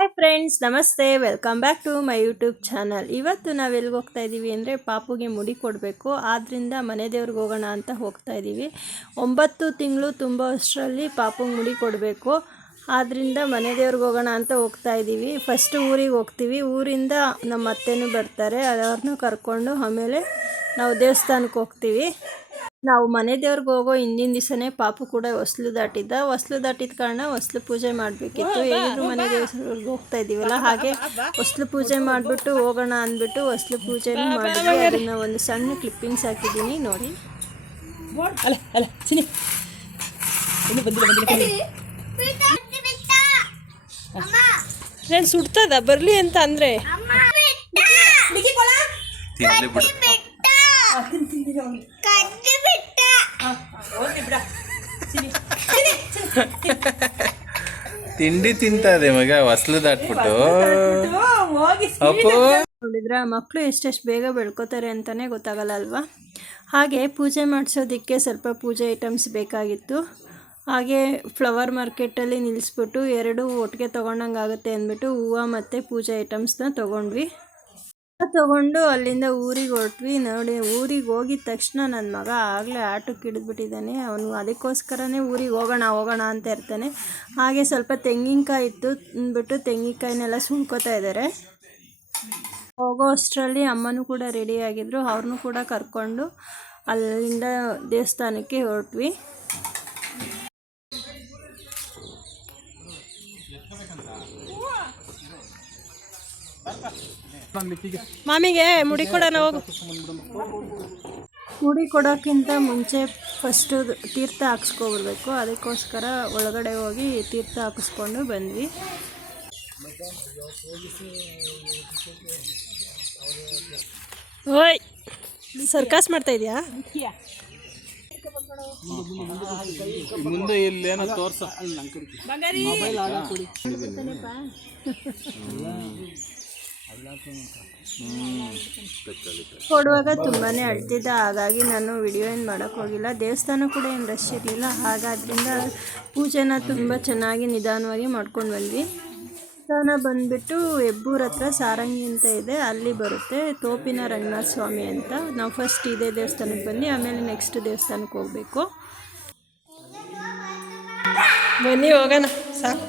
Hi friends ನಮಸ್ತೆ. Welcome back to my YouTube channel ಇವತ್ತು ನಾವು ಎಲ್ಲಿಗೆ ಹೋಗ್ತಾ ಇದ್ದೀವಿ ಅಂದರೆ ಪಾಪುಗೆ ಮುಡಿ ಕೊಡಬೇಕು. ಆದ್ದರಿಂದ ಮನೆ ದೇವ್ರಿಗೆ ಹೋಗೋಣ ಅಂತ ಹೋಗ್ತಾ ಇದ್ದೀವಿ ಒಂಬತ್ತು ತಿಂಗಳು ತುಂಬ ಅಷ್ಟರಲ್ಲಿ ಪಾಪುಗೆ ಮುಡಿ ಕೊಡಬೇಕು. ಆದ್ದರಿಂದ ಮನೆ ದೇವ್ರಿಗೆ ಹೋಗೋಣ ಅಂತ ಹೋಗ್ತಾ ಇದ್ದೀವಿ ಫಸ್ಟ್ ಊರಿಗೆ ಹೋಗ್ತೀವಿ. ಊರಿಂದ ನಮ್ಮ ಅತ್ತೆನೂ ಬರ್ತಾರೆ. ಅವ್ರನ್ನೂ ಕರ್ಕೊಂಡು ಆಮೇಲೆ ನಾವು ದೇವಸ್ಥಾನಕ್ಕೆ ಹೋಗ್ತೀವಿ. ನಾವು ಮನೆ ದೇವ್ರಿಗೆ ಹೋಗೋ ಹಿಂದಿನ ದಿವಸನೇ ಪಾಪು ಕೂಡ ಹೊಸ್ಲು ದಾಟಿದ್ದ. ಹೊಸ್ಲು ದಾಟಿದ ಕಾರಣ ಹೊಸ್ಲು ಪೂಜೆ ಮಾಡಬೇಕಿತ್ತು. ಹೇಗಿದ್ರು ಮನೆ ದೇವ್ರಿಗೆ ಹೋಗ್ತಾ ಇದ್ದೀವಲ್ಲ ಹಾಗೆ ಹೊಸ್ಲು ಪೂಜೆ ಮಾಡಿಬಿಟ್ಟು ಹೋಗೋಣ ಅಂದ್ಬಿಟ್ಟು ಹೊಸ್ಲು ಪೂಜೆನೂ ಮಾಡಿದ್ವಿ. ಅದನ್ನು ಒಂದು ಸಣ್ಣ ಕ್ಲಿಪ್ಪಿಂಗ್ಸ್ ಹಾಕಿದ್ದೀನಿ ನೋಡಿ. ಫ್ರೆಂಡ್ಸ್ ಸುಡ್ತದ? ಬರಲಿ ಅಂತ ಅಂದರೆ. ಬಿಡು ಓದ್ಲಿ ಬಿಡ ತಿಂಡಿ ತಿಂತದೆ ಮಗ ಹೊಸಲು ದಾಟ್ಬಿಟ್ಟು. ನೋಡಿದ್ರ ಅಪ್ಪು. ನೋಡಿದ್ರೆ ಮಕ್ಕಳು ಎಷ್ಟೆಷ್ಟು ಬೇಗ ಬೆಳ್ಕೋತಾರೆ ಅಂತಾನೆ ಗೊತ್ತಾಗಲ್ಲ ಅಲ್ವಾ? ಹಾಗೆ ಪೂಜೆ ಮಾಡಿಸೋದಕ್ಕೆ ಸ್ವಲ್ಪ ಪೂಜೆ ಐಟಮ್ಸ್ ಬೇಕಾಗಿತ್ತು. ಹಾಗೆ ಫ್ಲವರ್ ಮಾರ್ಕೆಟಲ್ಲಿ ನಿಲ್ಲಿಸ್ಬಿಟ್ಟು ಎರಡು ಒಟ್ಟಿಗೆ ತೊಗೊಂಡಂಗೆ ಆಗುತ್ತೆ ಅಂದ್ಬಿಟ್ಟು ಹೂವು ಮತ್ತು ಪೂಜೆ ಐಟಮ್ಸ್ನ ತೊಗೊಂಡ್ವಿ. ತೊಗೊಂಡು ಅಲ್ಲಿಂದ ಊರಿಗೆ ಹೊರಟ್ವಿ. ನೋಡಿ, ಊರಿಗೆ ಹೋಗಿದ ತಕ್ಷಣ ನನ್ನ ಮಗ ಆಗಲೇ ಆಟಕ್ಕೆ ಹಿಡಿದ್ಬಿಟ್ಟಿದ್ದಾನೆ ಅವನು ಅದಕ್ಕೋಸ್ಕರನೇ ಊರಿಗೆ ಹೋಗೋಣ ಹೋಗೋಣ ಅಂತ ಇರ್ತಾನೆ. ಹಾಗೆ ಸ್ವಲ್ಪ ತೆಂಗಿನಕಾಯಿ ಇತ್ತು. ಅಂದ್ಬಿಟ್ಟು ತೆಂಗಿನಕಾಯಿನೆಲ್ಲ ಸುಣ್ಕೋತಾ ಇದ್ದಾರೆ ಹೋಗೋ ಅಷ್ಟರಲ್ಲಿ ಅಮ್ಮನೂ ಕೂಡ ರೆಡಿ ಅವ್ರನ್ನೂ ಕೂಡ ಕರ್ಕೊಂಡು ಅಲ್ಲಿಂದ ದೇವಸ್ಥಾನಕ್ಕೆ ಹೊರಟ್ವಿ. ಮಾಮಿಗೆ ಮುಡಿ ಕೊಡೋಣ ಹೋಗು. ಮುಡಿ ಕೊಡೋಕ್ಕಿಂತ ಮುಂಚೆ ಫಸ್ಟು ತೀರ್ಥ ಹಾಕ್ಸ್ಕೊಬರ್ಬೇಕು. ಅದಕ್ಕೋಸ್ಕರ ಒಳಗಡೆ ಹೋಗಿ ತೀರ್ಥ ಹಾಕಿಸ್ಕೊಂಡು ಬಂದ್ವಿ. ಓಯ್ ಸರ್ಕಾಸ್ ಮಾಡ್ತಾ ಇದೆಯಾ? ಮುಂದೆ ಇಲ್ಲೇನೋ ತೋರ್ಸ ಕೊಡುವಾಗ ತುಂಬಾ ಅಳ್ತಿದ್ದ ಹಾಗಾಗಿ ನಾನು ವಿಡಿಯೋ ಏನು ಮಾಡೋಕ್ಕೆ ಹೋಗಿಲ್ಲ. ದೇವಸ್ಥಾನ ಕೂಡ ಏನು ರಶ್ ಇರಲಿಲ್ಲ ಹಾಗಾದ್ರಿಂದ ಪೂಜೆನ ತುಂಬ ಚೆನ್ನಾಗಿ ನಿಧಾನವಾಗಿ ಮಾಡ್ಕೊಂಡು ಬಂದ್ವಿ. ದೇವಸ್ಥಾನ ಬಂದುಬಿಟ್ಟು ಹೆಬ್ಬೂರ ಹತ್ರ ಸಾರಂಗಿ ಅಂತ ಇದೆ ಅಲ್ಲಿ ಬರುತ್ತೆ ತೋಪಿನ ರಂಗನಾಥ ಸ್ವಾಮಿ ಅಂತ. ನಾವು ಫಸ್ಟ್ ಇದೇ ದೇವಸ್ಥಾನಕ್ಕೆ ಬನ್ನಿ ಆಮೇಲೆ ನೆಕ್ಸ್ಟ್ ದೇವಸ್ಥಾನಕ್ಕೆ ಹೋಗಬೇಕು. ಬನ್ನಿ ಹೋಗೋಣ. ಸಾಕು.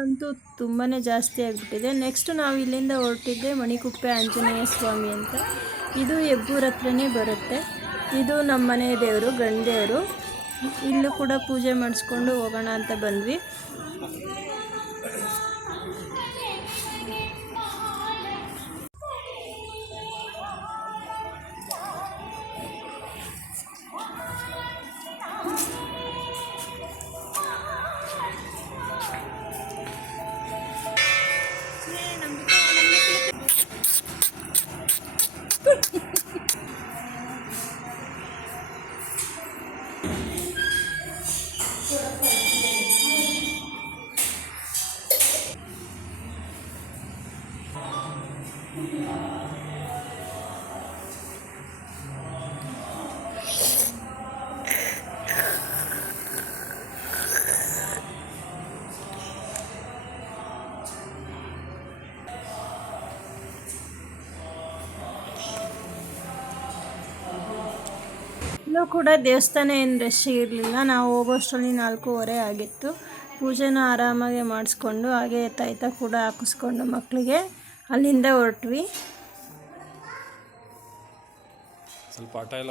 ಅಂತೂ ತುಂಬಾ ಜಾಸ್ತಿ ಆಗಿಬಿಟ್ಟಿದೆ. ನೆಕ್ಸ್ಟ್ ನಾವು ಇಲ್ಲಿಂದ ಹೊರಟಿದ್ದೆ ಮಣಿಕುಪ್ಪೆ ಆಂಜನೇಯ ಸ್ವಾಮಿ ಅಂತ. ಇದು ಹೆಬ್ಬೂರ ಹತ್ರನೇ ಬರುತ್ತೆ. ಇದು ನಮ್ಮ ಮನೆ ದೇವರು ಗಂಡ ದೇವರು ಇಲ್ಲೂ ಕೂಡ ಪೂಜೆ ಮಾಡಿಸ್ಕೊಂಡು ಹೋಗೋಣ ಅಂತ ಬಂದ್ವಿ. ಇಲ್ಲೂ ಕೂಡ ದೇವಸ್ಥಾನ ಏನು ರಶ್ ಇರಲಿಲ್ಲ. ನಾವು ಹೋಗೋಷ್ಟರಲ್ಲಿ ನಾಲ್ಕೂವರೆ ಆಗಿತ್ತು. ಪೂಜೆನ ಆರಾಮಾಗಿ ಮಾಡಿಸ್ಕೊಂಡು ಹಾಗೆ ತಾಯ್ತ ಕೂಡ ಹಾಕಿಸ್ಕೊಂಡು ಮಕ್ಕಳಿಗೆ ಅಲ್ಲಿಂದ ಹೊರಟ್ವಿ. ಸ್ವಲ್ಪ ಆಟ ಎಲ್ಲ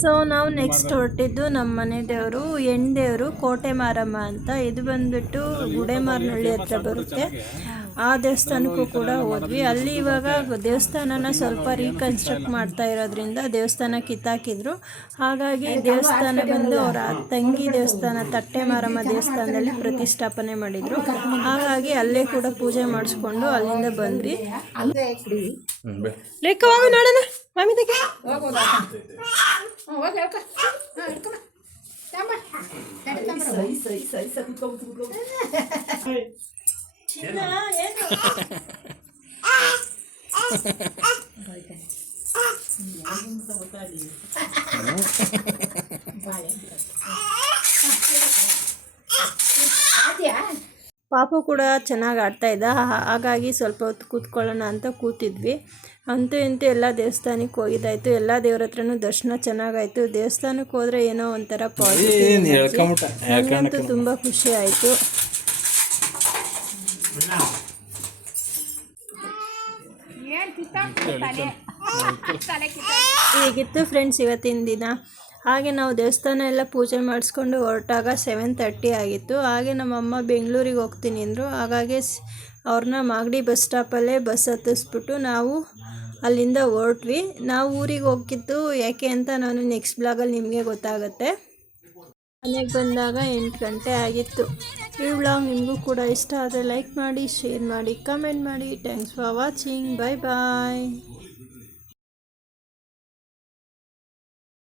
ಸೊ ನಾವು ನೆಕ್ಸ್ಟ್ ಹೊರಟಿದ್ದು ನಮ್ಮ ಮನೆ ದೇವರು ಹೆಣ್ ದೇವರು ಕೋಟೆ ಮಾರಮ್ಮ ಅಂತ. ಇದು ಬಂದ್ಬಿಟ್ಟು ಗುಡೆಮಾರನಹಳ್ಳಿ ಹತ್ರ ಬರುತ್ತೆ. ಆ ದೇವಸ್ಥಾನಕ್ಕೂ ಕೂಡ ಹೋದ್ವಿ. ಅಲ್ಲಿ ಇವಾಗ ದೇವಸ್ಥಾನನ ಸ್ವಲ್ಪ ರೀಕನ್ಸ್ಟ್ರಕ್ಟ್ ಮಾಡ್ತಾ ಇರೋದ್ರಿಂದ ದೇವಸ್ಥಾನ ಕಿತ್ತಾಕಿದ್ರು ಹಾಗಾಗಿ ದೇವಸ್ಥಾನ ಬಂದು ಅವರ ತಂಗಿ ದೇವಸ್ಥಾನ ತಟ್ಟೆ ಮಾರಮ್ಮ ದೇವಸ್ಥಾನದಲ್ಲಿ ಪ್ರತಿಷ್ಠಾಪನೆ ಮಾಡಿದ್ರು. ಹಾಗಾಗಿ ಅಲ್ಲೇ ಕೂಡ ಪೂಜೆ ಮಾಡಿಸ್ಕೊಂಡು ಅಲ್ಲಿಂದ ಬಂದ್ವಿ. ಸರಿ ಸರಿ ನೋಡೋಣ. ಮಾಮಿ ತೆಗೆ. ಪಾಪು ಕೂಡ ಚೆನ್ನಾಗಿ ಆಡ್ತಾ ಇದ್ದ. ಹಾಗಾಗಿ ಸ್ವಲ್ಪ ಹೊತ್ತು ಕೂತ್ಕೊಳ್ಳೋಣ ಅಂತ ಕೂತಿದ್ವಿ. ಅಂತೂ ಇಂತೂ ಎಲ್ಲ ದೇವಸ್ಥಾನಕ್ಕೆ ಹೋಗಿದ್ದಾಯ್ತು. ಎಲ್ಲ ದೇವ್ರ ಹತ್ರನೂ ದರ್ಶನ ಚೆನ್ನಾಗಾಯ್ತು. ದೇವಸ್ಥಾನಕ್ಕೆ ಹೋದ್ರೆ ಏನೋ ಒಂಥರ ಪಾಸಿಟಿವ್ ಅಂತೂ ತುಂಬ ಖುಷಿ ಆಯಿತು. ಹೀಗಿತ್ತು ಫ್ರೆಂಡ್ಸ್ ಇವತ್ತಿನ ದಿನ. ಹಾಗೆ ನಾವು ದೇವಸ್ಥಾನ ಎಲ್ಲ ಪೂಜೆ ಮಾಡಿಸ್ಕೊಂಡು ಹೊರಟಾಗ ಸೆವೆನ್ ತರ್ಟಿ ಆಗಿತ್ತು. ಹಾಗೆ ನಮ್ಮಮ್ಮ ಬೆಂಗಳೂರಿಗೆ ಹೋಗ್ತೀನಿ ಅಂದರು. ಹಾಗಾಗಿ ಸ್- ಅವ್ರನ್ನ ಮಾಗಡಿ ಬಸ್ ಸ್ಟಾಪಲ್ಲೇ ಬಸ್ ಹತ್ತಿಸ್ಬಿಟ್ಟು ನಾವು ಅಲ್ಲಿಂದ ಹೊರಟ್ವಿ. ನಾವು ಊರಿಗೆ ಹೋಗಿದ್ದು ಯಾಕೆ ಅಂತ ನಾನು ನೆಕ್ಸ್ಟ್ ಬ್ಲಾಗಲ್ಲಿ ನಿಮಗೆ ಗೊತ್ತಾಗುತ್ತೆ. ಮನೆಗೆ ಬಂದಾಗ ಎಂಟು ಗಂಟೆ ಆಗಿತ್ತು. ಈ ವ್ಲಾಗ್ ನಿಮಗೂ ಕೂಡ ಇಷ್ಟ ಆದರೆ ಲೈಕ್ ಮಾಡಿ, ಶೇರ್ ಮಾಡಿ, ಕಮೆಂಟ್ ಮಾಡಿ. Thanks for watching bye bye